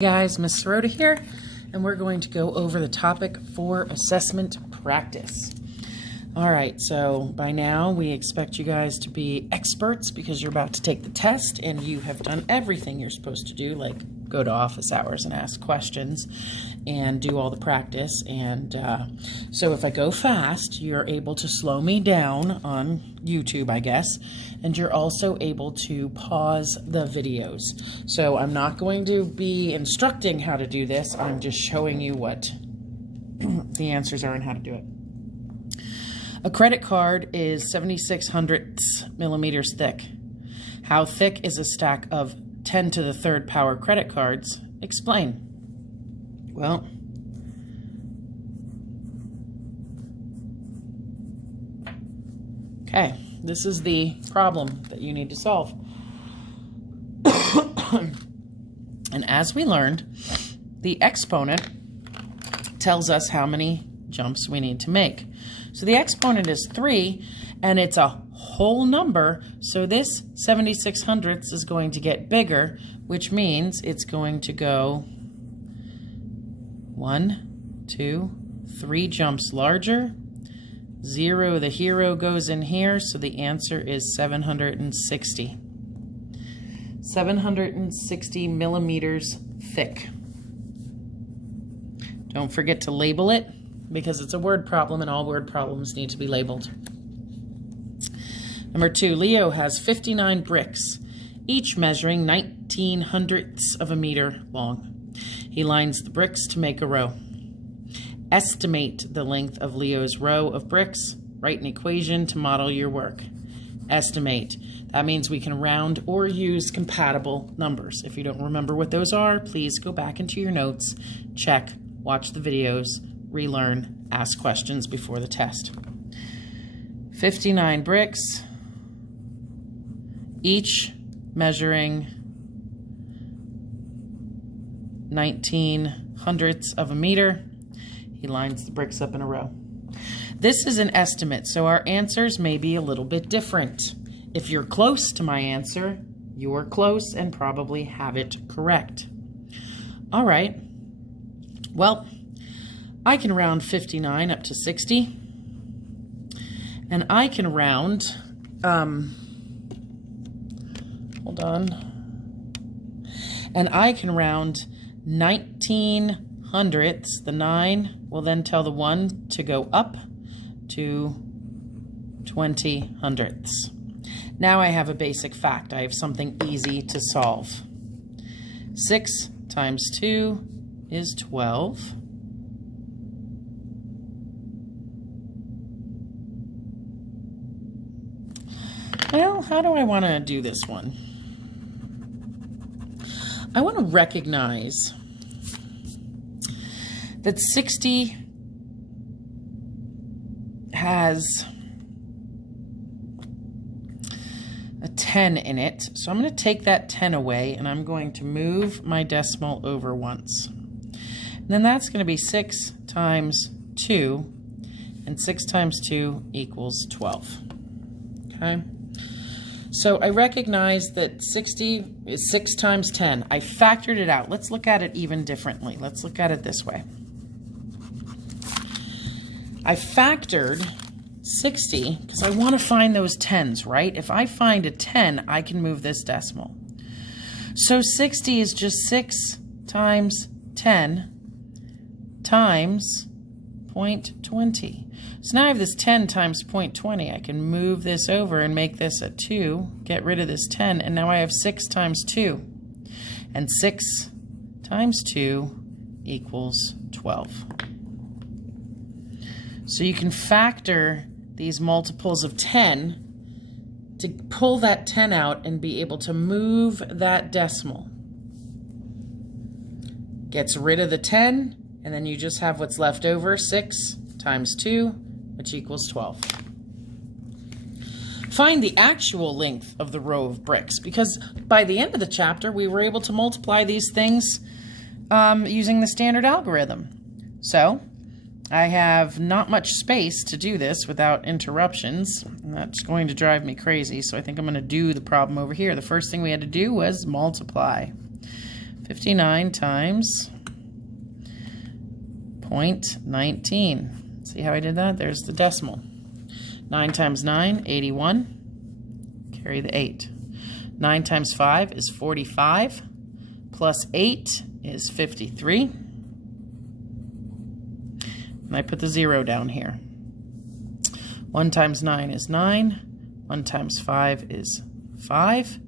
Guys, Miss Sirota here, and we're going to go over the topic for assessment practice. All right, so by now we expect you guys to be experts because you're about to take the test and you have done everything you're supposed to do, like go to office hours and ask questions and do all the practice. And so if I go fast, you're able to slow me down on YouTube, I guess, and you're also able to pause the videos. So I'm not going to be instructing how to do this. I'm just showing you what the answers are and how to do it. A credit card is 76/100 millimeters thick. How thick is a stack of 10 to the 3rd power credit cards? Explain. Well, okay, this is the problem that you need to solve. And as we learned, the exponent tells us how many jumps we need to make. So the exponent is 3, and it's a whole number, so this 76/100 is going to get bigger, which means it's going to go 1, 2, 3 jumps larger. 0, the hero goes in here, so the answer is 760. 760 millimeters thick. Don't forget to label it, because it's a word problem and all word problems need to be labeled. Number 2, Leo has 59 bricks, each measuring 19/100ths of a meter long. He lines the bricks to make a row. Estimate the length of Leo's row of bricks. Write an equation to model your work. Estimate. That means we can round or use compatible numbers. If you don't remember what those are, please go back into your notes, check, watch the videos, relearn, ask questions before the test. 59 bricks, each measuring 19/100ths of a meter. He lines the bricks up in a row. This is an estimate, so our answers may be a little bit different. If you're close to my answer, you're close and probably have it correct. All right, well, I can round 59 up to 60, and I can round, hold on, and I can round 19/100ths. The 9 will then tell the 1 to go up to 20/100ths. Now I have a basic fact. I have something easy to solve. 6 times 2 is 12. Well, how do I want to do this one? I want to recognize that 60 has a 10 in it. So I'm going to take that 10 away, and I'm going to move my decimal over once. And then that's going to be 6 times 2, and 6 times 2 equals 12. Okay? So I recognize that 60 is 6 times 10. I factored it out. Let's look at it even differently. Let's look at it this way. I factored 60 because I want to find those 10s, right? If I find a 10, I can move this decimal. So 60 is just 6 times 10 times 0.20. So now I have this 10 times 0.20. I can move this over and make this a 2, get rid of this 10, and now I have 6 times 2. And 6 times 2 equals 12. So you can factor these multiples of 10 to pull that 10 out and be able to move that decimal. Gets rid of the 10, and then you just have what's left over, 6 times 2, which equals 12. Find the actual length of the row of bricks, because by the end of the chapter, we were able to multiply these things using the standard algorithm. So I have not much space to do this without interruptions, and that's going to drive me crazy, so I think I'm going to do the problem over here. The first thing we had to do was multiply. 59 times 0.19. See how I did that? There's the decimal. 9 times 9, 81. Carry the 8. 9 times 5 is 45. Plus 8 is 53. And I put the 0 down here. 1 times 9 is 9. 1 times 5 is 5.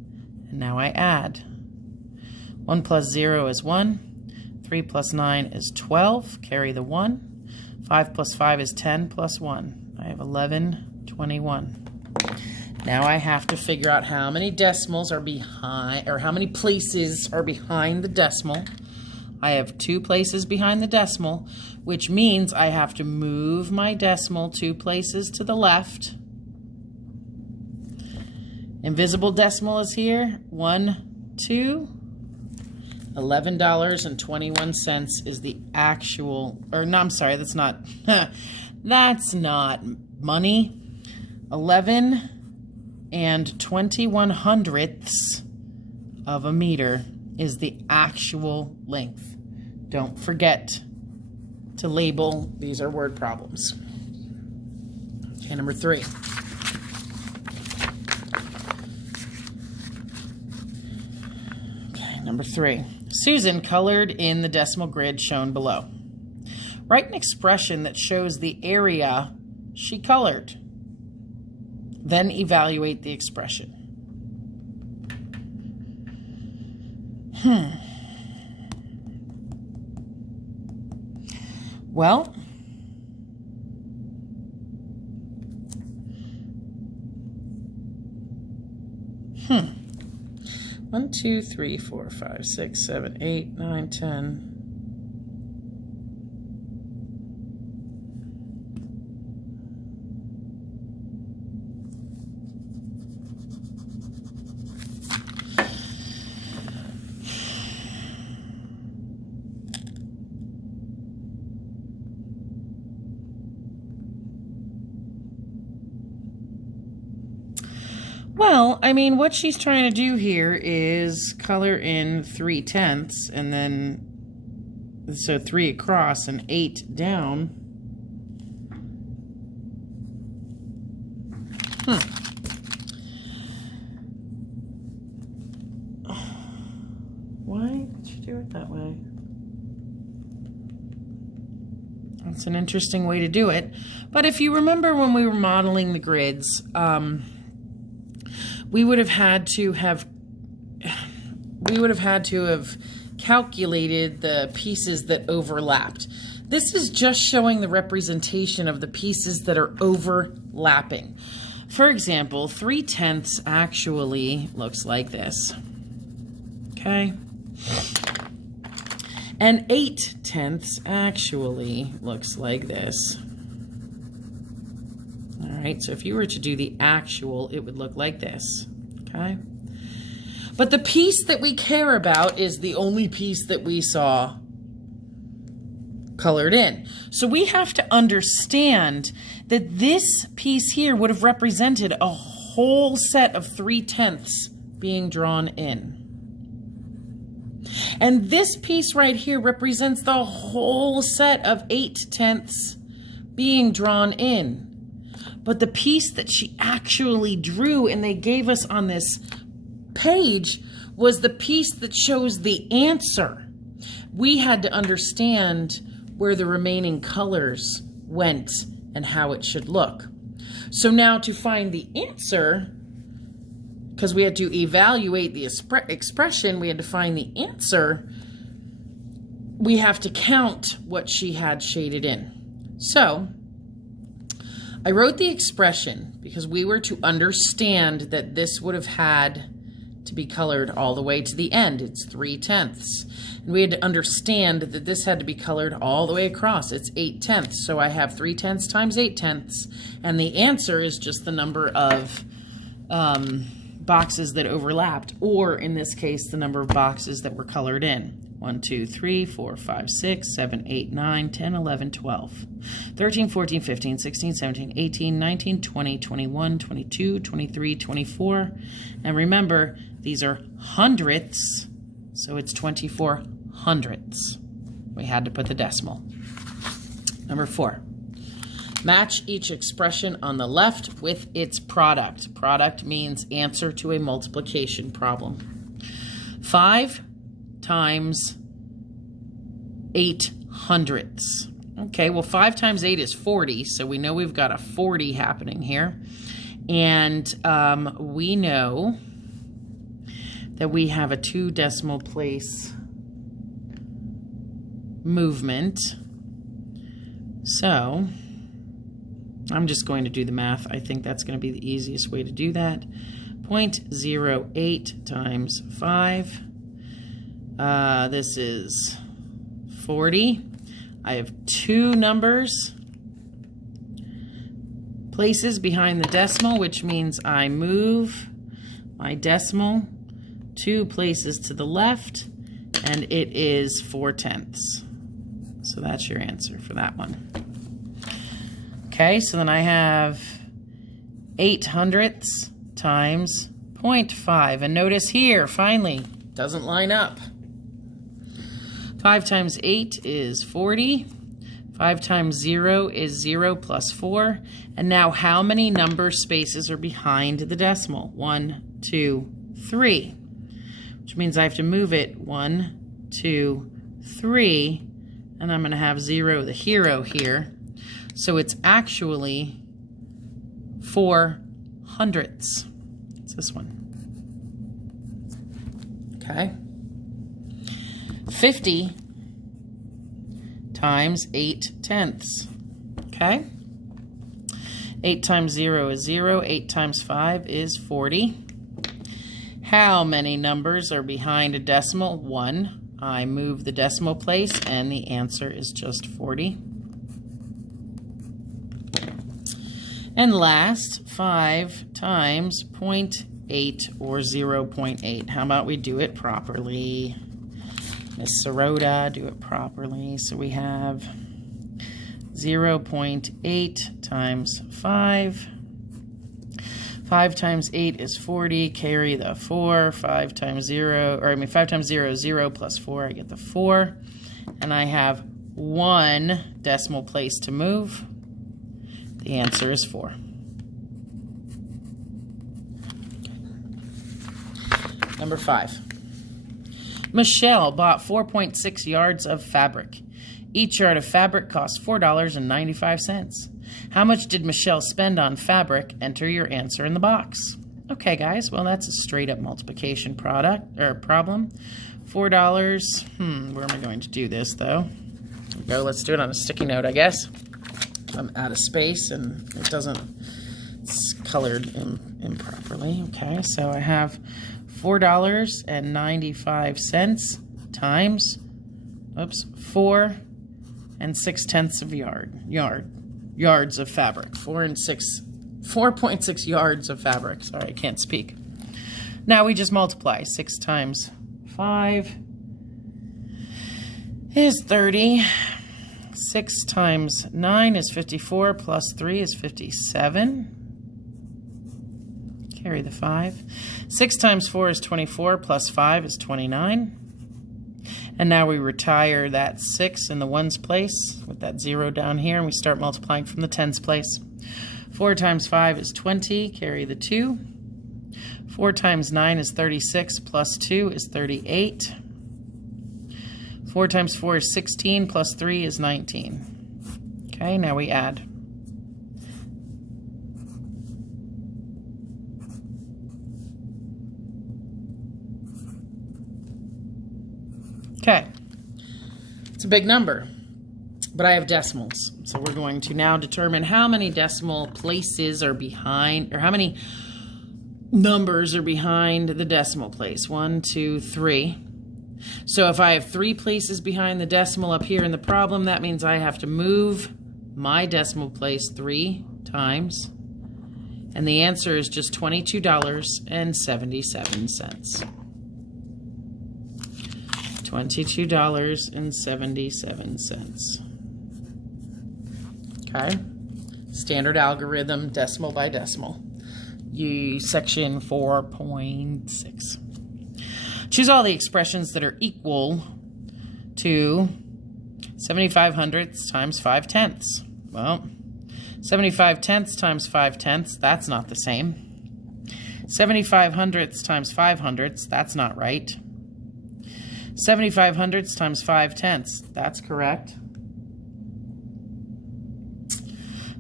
And now I add. 1 plus 0 is 1. 3 plus 9 is 12. Carry the 1. 5 plus 5 is 10 plus 1. I have 11, 21. Now I have to figure out how many decimals are behind, or how many places are behind the decimal. I have 2 places behind the decimal, which means I have to move my decimal 2 places to the left. Invisible decimal is here. 1, 2. $11.21 is the actual, or no, I'm sorry, that's not, that's not money. 11 and 21 hundredths of a meter is the actual length. Don't forget to label, these are word problems. Okay, number 3. Okay, number 3. Susan colored in the decimal grid shown below. Write an expression that shows the area she colored. Then evaluate the expression. Well, 1, 2, 3, 4, 5, 6, 7, 8, 9, 10. Well, I mean, what she's trying to do here is color in 3/10, and then, so 3 across and 8 down. Why did she do it that way? That's an interesting way to do it. But if you remember when we were modeling the grids, we would have had to have calculated the pieces that overlapped. This is just showing the representation of the pieces that are overlapping. For example, 3/10 actually looks like this. Okay? And 8/10 actually looks like this. All right, so if you were to do the actual, it would look like this, okay? But the piece that we care about is the only piece that we saw colored in. So we have to understand that this piece here would have represented a whole set of 3/10 being drawn in. And this piece right here represents the whole set of 8/10 being drawn in. But the piece that she actually drew and they gave us on this page was the piece that shows the answer. We had to understand where the remaining colors went and how it should look. So now to find the answer, because we had to evaluate the expression, we had to find the answer, we have to count what she had shaded in. So I wrote the expression because we were to understand that this would have had to be colored all the way to the end. It's 3/10. And we had to understand that this had to be colored all the way across. It's 8/10. So I have 3/10 times 8/10. And the answer is just the number of boxes that overlapped, or in this case, the number of boxes that were colored in. 1, 2, 3, 4, 5, 6, 7, 8, 9, 10, 11, 12, 13, 14, 15, 16, 17, 18, 19, 20, 21, 22, 23, 24. And remember, these are hundredths, so it's 24 hundredths. We had to put the decimal. Number 4. Match each expression on the left with its product. Product means answer to a multiplication problem. 5 times 8 hundredths. Okay, well 5 times 8 is 40, so we know we've got a 40 happening here. And we know that we have a 2 decimal place movement. So I'm just going to do the math. I think that's going to be the easiest way to do that. 0.08 times 5. This is 40. I have 2 numbers, places behind the decimal, which means I move my decimal 2 places to the left, and it is 4/10. So that's your answer for that one. Okay, so then I have 8 hundredths times 0.5. And notice here, finally, doesn't line up. 5 times 8 is 40. 5 times 0 is 0 plus 4. And now how many number spaces are behind the decimal? 1, 2, 3. Which means I have to move it 1, 2, 3. And I'm going to have 0, the hero here. So it's actually 4 hundredths. It's this one. Okay. 50 times 8 tenths. Okay. 8 times 0 is 0. 8 times 5 is 40. How many numbers are behind a decimal? 1. I move the decimal place, and the answer is just 40. And last, 5 times 0.8 or 0.8. How about we do it properly? Miss Sirota, do it properly. So we have 0.8 times 5. 5 times 8 is 40. Carry the 4. 5 times 0 is 0 plus 4. I get the 4. And I have 1 decimal place to move. The answer is 4. Number 5. Michelle bought 4.6 yards of fabric. Each yard of fabric cost $4.95. How much did Michelle spend on fabric? Enter your answer in the box. Okay, guys, well, that's a straight up multiplication problem. $4. Where am I going to do this, though? Go, let's do it on a sticky note, I guess. I'm out of space and it's colored improperly. Okay, so I have $4.95 times 4 6/10 of yards of fabric. 4.6 yards of fabric. Sorry, I can't speak. Now we just multiply. 6 times 5 is 30. 6 times 9 is 54, plus 3 is 57. Carry the 5. 6 times 4 is 24, plus 5 is 29. And now we retire that 6 in the ones place with that 0 down here, and we start multiplying from the tens place. 4 times 5 is 20, carry the 2. 4 times 9 is 36, plus 2 is 38. 4 times 4 is 16, plus 3 is 19. Okay, now we add. Okay, it's a big number, but I have decimals. So we're going to now determine how many decimal places are behind, or how many numbers are behind the decimal place. 1, 2, 3. So if I have 3 places behind the decimal up here in the problem, that means I have to move my decimal place 3 times. And the answer is just $22.77. $22.77. Okay. Standard algorithm, decimal by decimal. Section 4.6. Choose all the expressions that are equal to 75 hundredths times 5 tenths. Well, 75 tenths times 5 tenths, that's not the same. 75 hundredths times 5 hundredths, that's not right. 75 hundredths times 5 tenths, that's correct.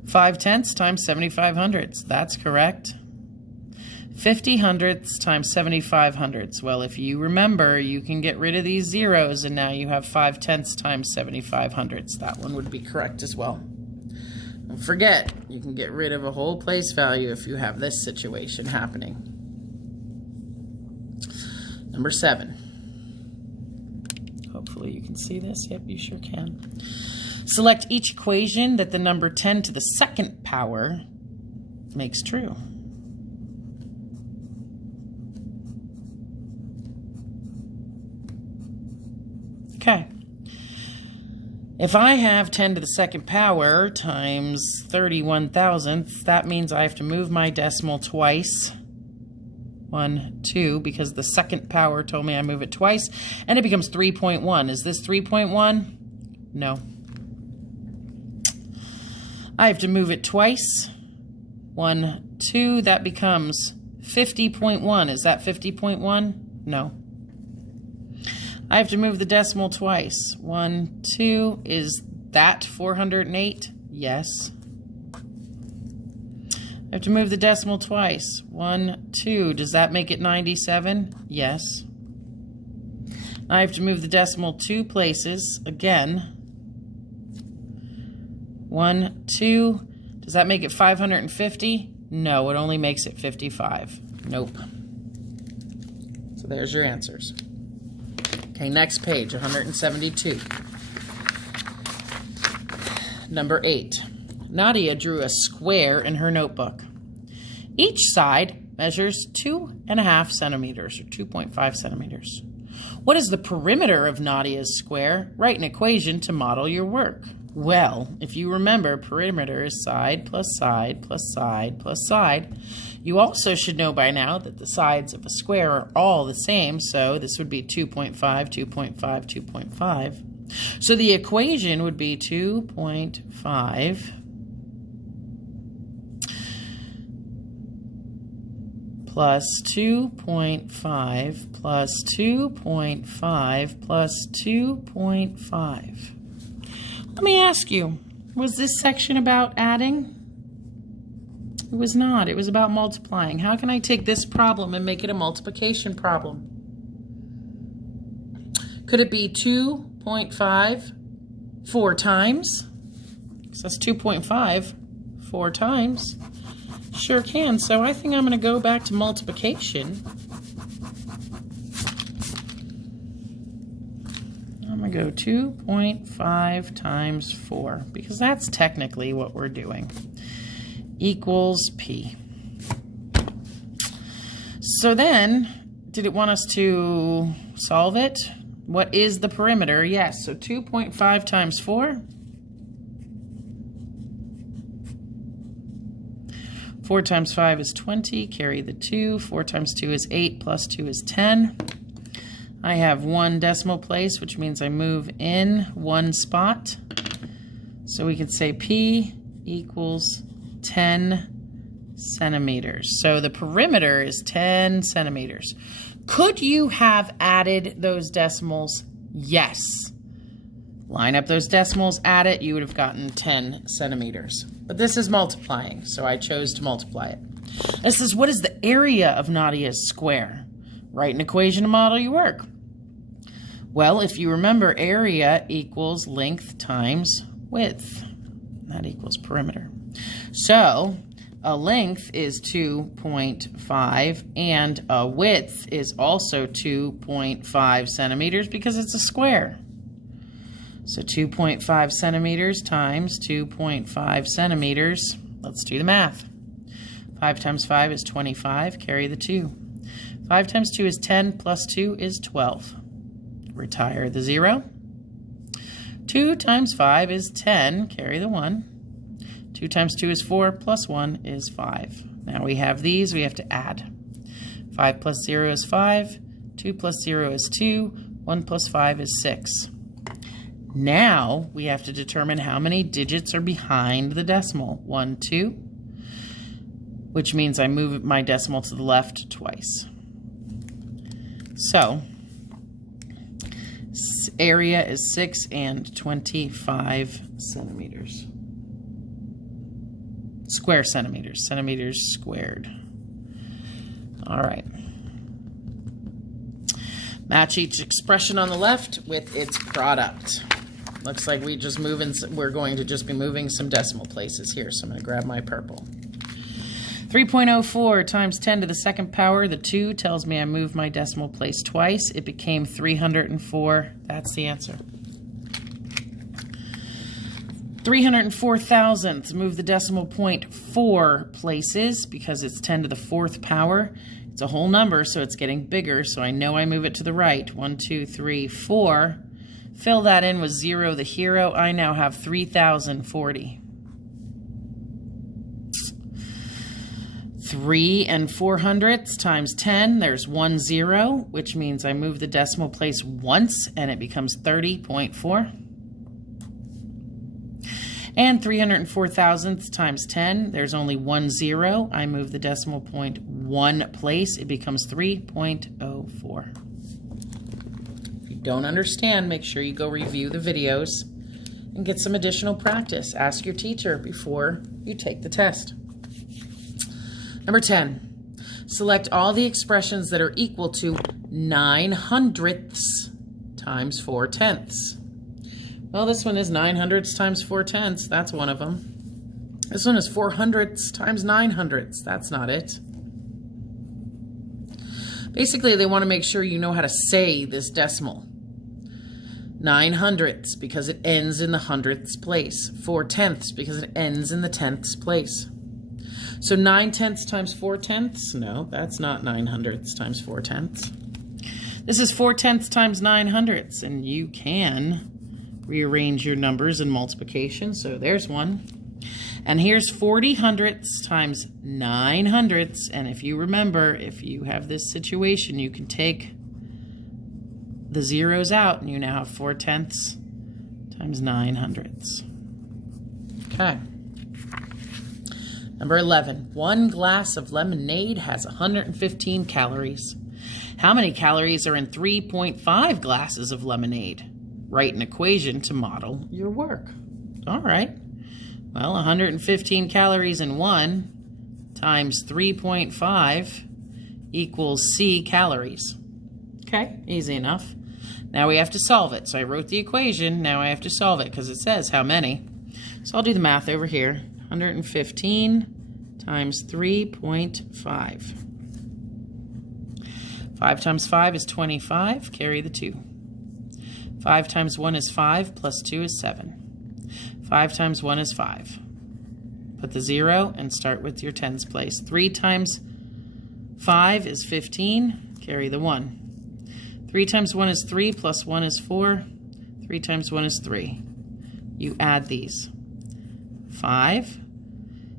5 tenths times 75 hundredths, that's correct. 50 hundredths times 75 hundredths. Well, if you remember, you can get rid of these zeros, and now you have 5 tenths times 75 hundredths. That one would be correct as well. Don't forget, you can get rid of a whole place value if you have this situation happening. Number 7. Hopefully you can see this. Yep, you sure can. Select each equation that the number 10 to the second power makes true. Okay. If I have 10 to the second power times 31 thousandths, that means I have to move my decimal twice. 1, 2, because the second power told me I move it twice, and it becomes 3.1. Is this 3.1? No. I have to move it twice. 1, 2, that becomes 50.1. Is that 50.1? No. I have to move the decimal twice. 1, 2, is that 408? Yes. I have to move the decimal twice. 1, 2, does that make it 97? Yes. I have to move the decimal 2 places again. 1, 2, does that make it 550? No, it only makes it 55. Nope. So there's your answers. Okay, next page, 172. Number 8. Nadia drew a square in her notebook. Each side measures 2.5 centimeters, or 2.5 centimeters. What is the perimeter of Nadia's square? Write an equation to model your work. Well, if you remember, perimeter is side plus side plus side plus side. You also should know by now that the sides of a square are all the same, so this would be 2.5, 2.5, 2.5. So the equation would be 2.5 plus 2.5 plus 2.5 plus 2.5. Let me ask you, was this section about adding? It was not. It was about multiplying. How can I take this problem and make it a multiplication problem? Could it be 2.5 4 times? So that's 2.5 4 times. Sure can. So I think I'm going to go back to multiplication. I'm going to go 2.5 times 4, because that's technically what we're doing. Equals P. So then, did it want us to solve it? What is the perimeter? Yes, so 2.5 times 4. 4 times 5 is 20, carry the 2. 4 times 2 is 8, plus 2 is 10. I have 1 decimal place, which means I move in 1 spot. So we could say P equals 10 centimeters. So the perimeter is 10 centimeters. Could you have added those decimals? Yes. Line up those decimals, add it, you would have gotten 10 centimeters. But this is multiplying, so I chose to multiply it. This is, what is the area of Nadia's square? Write an equation to model your work. Well, if you remember, area equals length times width. That equals perimeter. So a length is 2.5 and a width is also 2.5 centimeters because it's a square. So 2.5 centimeters times 2.5 centimeters. Let's do the math. 5 times 5 is 25. Carry the 2. 5 times 2 is 10 plus 2 is 12. Retire the 0. 2 times 5 is 10. Carry the 1. 2 times 2 is 4 plus 1 is 5. Now we have these. We have to add. 5 plus 0 is 5. 2 plus 0 is 2. 1 plus 5 is 6. Now we have to determine how many digits are behind the decimal. 1, 2, which means I move my decimal to the left twice. So area is 6 and 25 centimeters. Square centimeters. Centimeters squared. All right. Match each expression on the left with its product. Looks like we're going to just be moving some decimal places here, so I'm going to grab my purple. 3.04 times 10 to the second power. The 2 tells me I moved my decimal place twice. It became 304. That's the answer. 304 thousandths. Move the decimal point 4 places because it's 10 to the 4th power. It's a whole number, so it's getting bigger, so I know I move it to the right. 1, 2, 3, 4. Fill that in with 0, the hero. I now have 3,040. 3 and 400ths times 10. There's 1 0, which means I move the decimal place once, and it becomes 30.4. And 304 thousandths times 10. There's only 1 0. I move the decimal point 1 place. It becomes 3.04. If you don't understand, make sure you go review the videos and get some additional practice. Ask your teacher before you take the test. Number 10. Select all the expressions that are equal to 9 hundredths times 4 tenths. Well, this one is 9 hundredths times 4 tenths. That's one of them. This one is 4 hundredths times 9 hundredths. That's not it. Basically, they want to make sure you know how to say this decimal. 9 hundredths because it ends in the hundredths place. 4 tenths because it ends in the tenths place. So 9 tenths times 4 tenths? No, that's not 9 hundredths times 4 tenths. This is 4 tenths times 9 hundredths, and you can rearrange your numbers in multiplication. So there's one. And here's 40 hundredths times 9 hundredths. And if you remember, if you have this situation, you can take the zeros out, and you now have 4 tenths times 9 hundredths. Okay. Number 11. 1 glass of lemonade has 115 calories. How many calories are in 3.5 glasses of lemonade? Write an equation to model your work. All right. Well, 115 calories in 1 times 3.5 equals C calories. Okay, easy enough. Now we have to solve it. So I wrote the equation. Now I have to solve it because it says how many. So I'll do the math over here. 115 times 3.5. 5 times 5 is 25. Carry the 2. 5 times 1 is 5, plus 2 is 7. 5 times 1 is 5. Put the 0 and start with your tens place. 3 times 5 is 15. Carry the 1. 3 times 1 is 3, plus 1 is 4. 3 times 1 is 3. You add these. 5.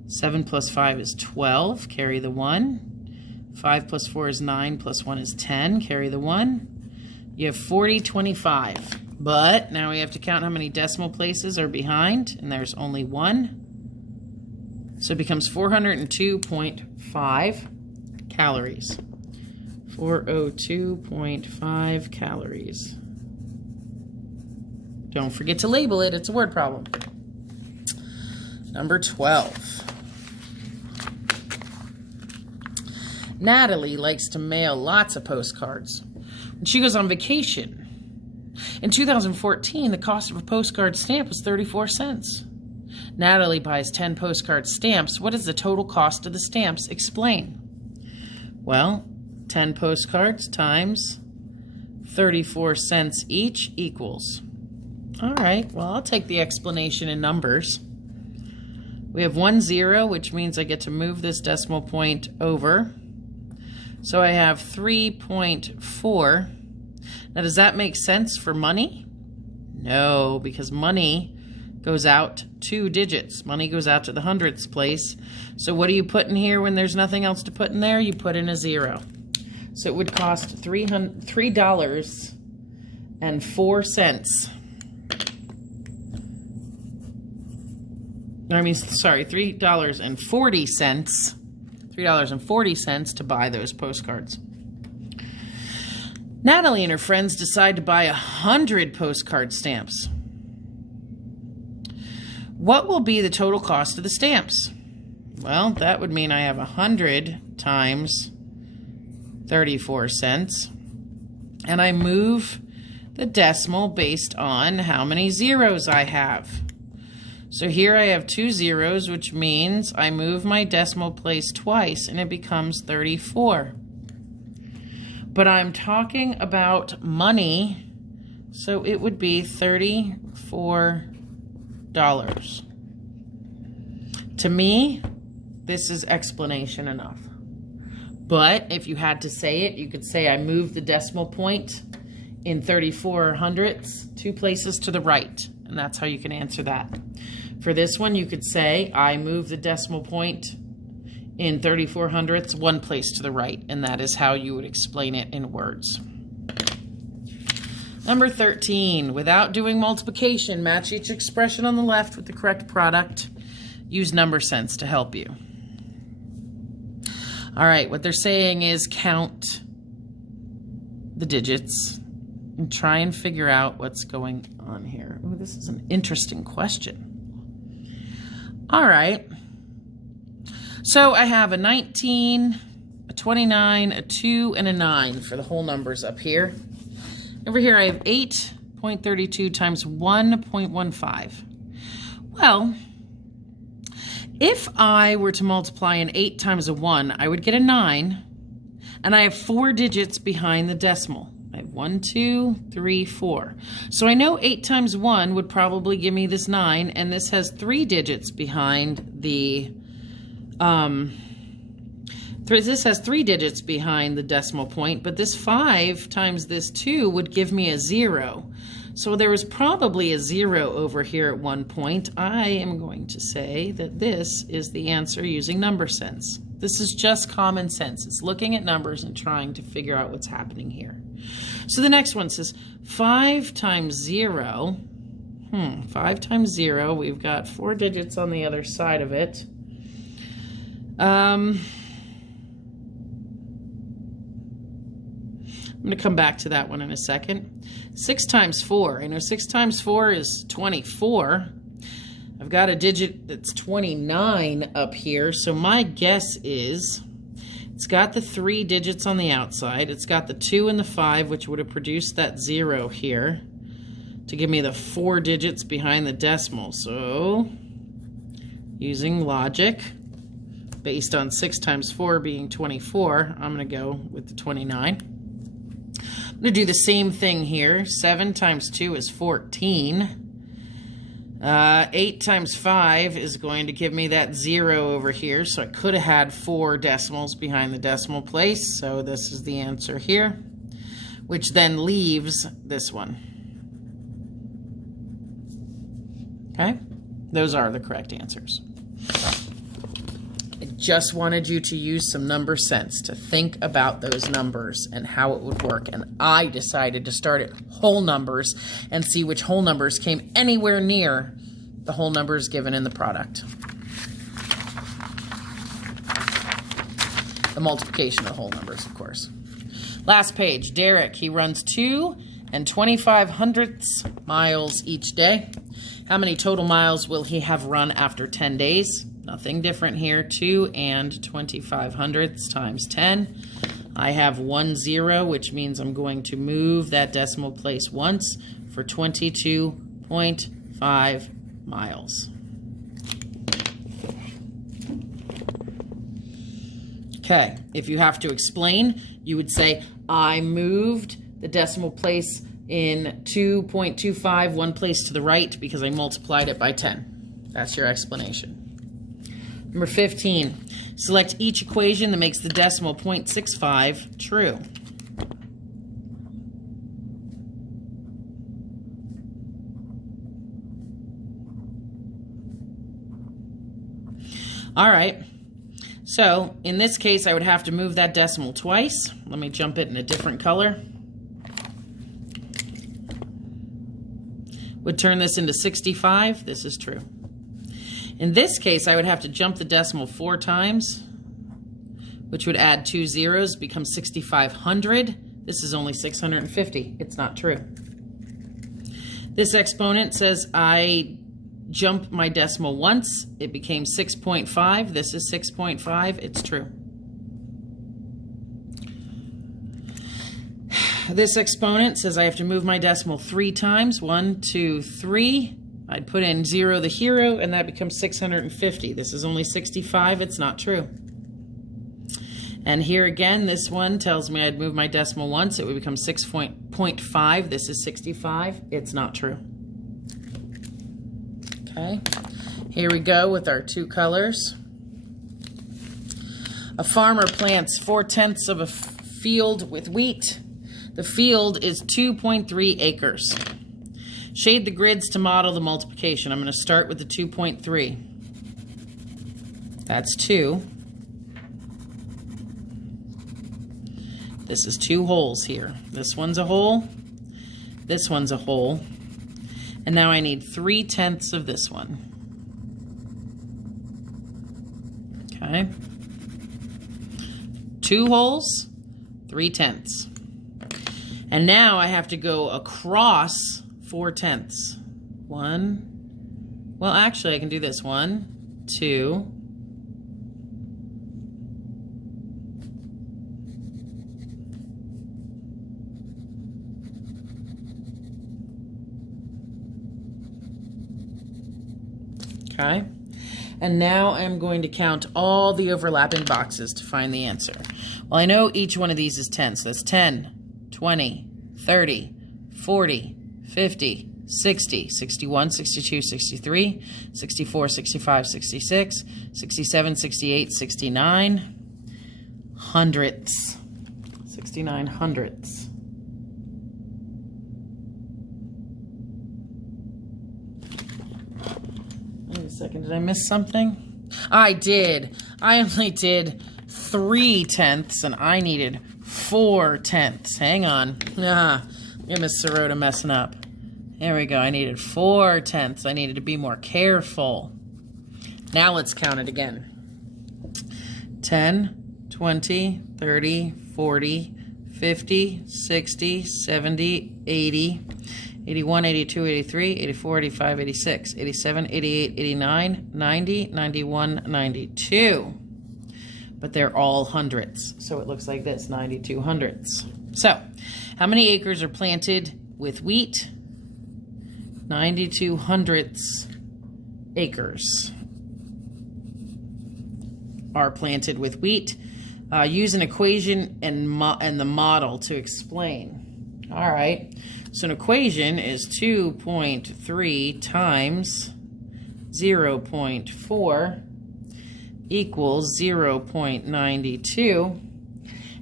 7 plus 5 is 12. Carry the 1. 5 plus 4 is 9, plus 1 is 10. Carry the 1. You have 40, 25. But now we have to count how many decimal places are behind, and there's only 1. So it becomes 402.5 calories. 402.5 calories. Don't forget to label it. It's a word problem. Number 12. Natalie likes to mail lots of postcards. When she goes on vacation. In 2014, the cost of a postcard stamp was 34 cents. Natalie buys 10 postcard stamps. What is the total cost of the stamps? Explain. Well, 10 postcards times 34 cents each equals. All right, well, I'll take the explanation in numbers. We have 1 0, which means I get to move this decimal point over. So I have 3.4. Now, does that make sense for money? No, because money goes out 2 digits. Money goes out to the hundredths place. So what do you put in here when there's nothing else to put in there? You put in a 0. So it would cost $3.04. I mean, sorry, $3.40 to buy those postcards. Natalie and her friends decide to buy 100 postcard stamps. What will be the total cost of the stamps? Well, that would mean I have 100 times 34 cents, and I move the decimal based on how many zeros I have. So here I have 2 zeros, which means I move my decimal place twice and it becomes 34. But I'm talking about money, so it would be $34. To me, this is explanation enough. But if you had to say it, you could say I moved the decimal point in 34 hundredths 2 places to the right. And that's how you can answer that. For this one, you could say I moved the decimal point in 34 hundredths 1 place to the right. And that is how you would explain it in words. Number 13, without doing multiplication, match each expression on the left with the correct product. Use number sense to help you. All right, what they're saying is count the digits and try and figure out what's going on here. Ooh, this is an interesting question. All right. So I have a 19, a 29, a 2, and a 9 for the whole numbers up here. Over here I have 8.32 times 1.15. Well, if I were to multiply an 8 times a 1, I would get a 9, and I have 4 digits behind the decimal. I have 1, 2, 3, 4. So I know 8 times 1 would probably give me this 9, and this has 3 digits behind the, this has 3 digits behind the decimal point, but this 5 times this 2 would give me a 0. So there was probably a 0 over here at one point. I am going to say that this is the answer using number sense. This is just common sense. It's looking at numbers and trying to figure out what's happening here. So the next one says 5 times 0. 5 times 0. We've got 4 digits on the other side of it. I'm going to come back to that one in a second. 6 times 4. I know 6 times 4 is 24. I've got a digit that's 29 up here, so my guess is it's got the 3 digits on the outside. It's got the 2 and the 5, which would have produced that 0 here to give me the 4 digits behind the decimal. So, using logic, based on 6 times 4 being 24, I'm going to go with the 29. I'm going to do the same thing here. 7 times 2 is 14. 8 times 5 is going to give me that 0 over here. So I could have had 4 decimals behind the decimal place. So this is the answer here, which then leaves this one. Okay? Those are the correct answers. Just wanted you to use some number sense to think about those numbers and how it would work. And I decided to start at whole numbers and see which whole numbers came anywhere near the whole numbers given in the product. The multiplication of whole numbers, of course. Last page, Derek, he runs 2 and 25 hundredths miles each day. How many total miles will he have run after 10 days? Nothing different here. 2 and 25 hundredths times 10. I have 1 0, which means I'm going to move that decimal place once for 22.5 miles. Okay, if you have to explain, you would say, I moved the decimal place in 2.25 1 place to the right because I multiplied it by 10. That's your explanation. Number 15, select each equation that makes the decimal 0.65 true. All right, So in this case, I would have to move that decimal twice. Let me jump it in a different color. Would turn this into 65. This is true. In this case, I would have to jump the decimal 4 times, which would add 2 zeros, become 6,500. This is only 650. It's not true. This exponent says I jump my decimal once. It became 6.5. This is 6.5. It's true. This exponent says I have to move my decimal 3 times. 1, 2, 3. I'd put in 0 the hero, and that becomes 650. This is only 65. It's not true. And here again, this one tells me I'd move my decimal once. It would become 6.5. This is 65. It's not true. Okay. Here we go with our 2 colors. A farmer plants 4/10 of a field with wheat. The field is 2.3 acres. Shade the grids to model the multiplication. I'm going to start with the 2.3. That's 2. This is 2 holes here. This one's a hole. This one's a hole. And now I need 3/10 of this one. Okay. 2 holes, 3/10. And now I have to go across 4/10. 1. Well, actually, I can do this. 1, 2. Okay. And now I'm going to count all the overlapping boxes to find the answer. Well, I know each one of these is 10, so that's 10, 20, 30, 40, 50, 60, 61, 62, 63, 64, 65, 66, 67, 68, 69, hundredths. 69 hundredths. Wait a second, did I miss something? I did. I only did 3/10 and I needed 4/10. Hang on. Miss Sirota messing up. There we go. I needed 4/10. I needed to be more careful. Now let's count it again. 10, 20, 30, 40, 50, 60, 70, 80, 81, 82, 83, 84, 85, 86, 87, 88, 89, 90, 91, 92. But they're all hundredths. So it looks like this, 92 hundredths. So, how many acres are planted with wheat? 92 hundredths acres are planted with wheat. Use an equation and the model to explain. All right, so an equation is 2.3 times 0.4 equals 0.92.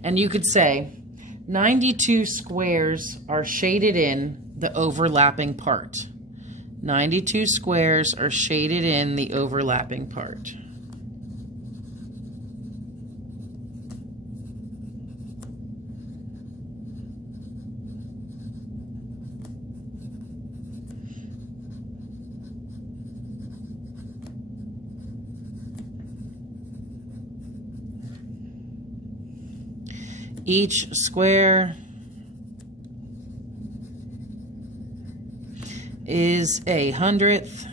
And you could say 92 squares are shaded in the overlapping part. 92 squares are shaded in the overlapping part. Each square is a hundredth.